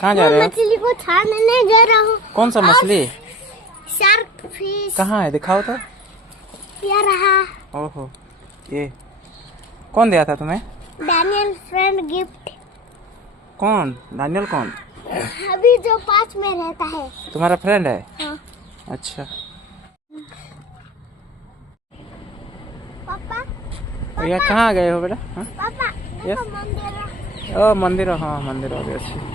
कहाँ जा रहे हो? मछली को छानने जा रहा हूँ। कौन सा मछली? Shark fish. कहाँ है, दिखाओ तो। ये रहा। ओहो, ये कौन दिया था तुम्हें? Daniel friend gift. कौन? दानियल कौन? अभी जो पास में रहता है। तुम्हारा फ्रेंड है? हाँ। अच्छा। पापा भैया कहाँ गए हो बेटा? हाँ? पापा यस। देखो मंदिर। ओ मंदिर, हाँ मंदिर भी अच्छी।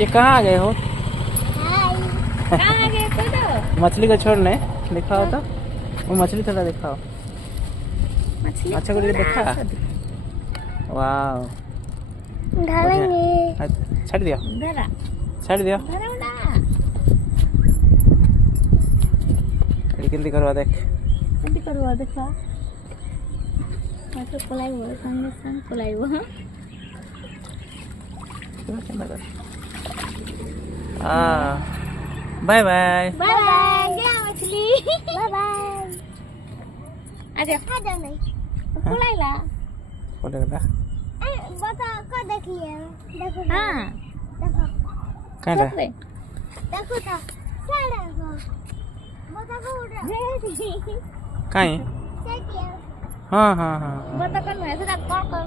ये कहाँ गए हो? हाय। कहाँ गए तो? मछली को छोड़ने दिखाओ तो। वो मछली थोड़ा दिखाओ। मछली अच्छा को देखा? वाह, ढालेंगे। छड़ दिया, धरा छड़ दिया। धरा उड़ा लेकिन दिखा देख। कभी करवा देखा मैं तो कोलाई हुआ संगे संग कोलाई हुआ बाय बाय। Bye bye. गया मछली। Bye bye. आजा आ जाओ नहीं। कोलाई ला बोलेगा बता को देखिए। देखो। हाँ देखो। कहाँ चुप है? रे देखो था। साइड देखो। बता को उड़ रहा। कहाँ है? सही किया। हाँ हाँ हाँ। बता कौन है ऐसा कौन कर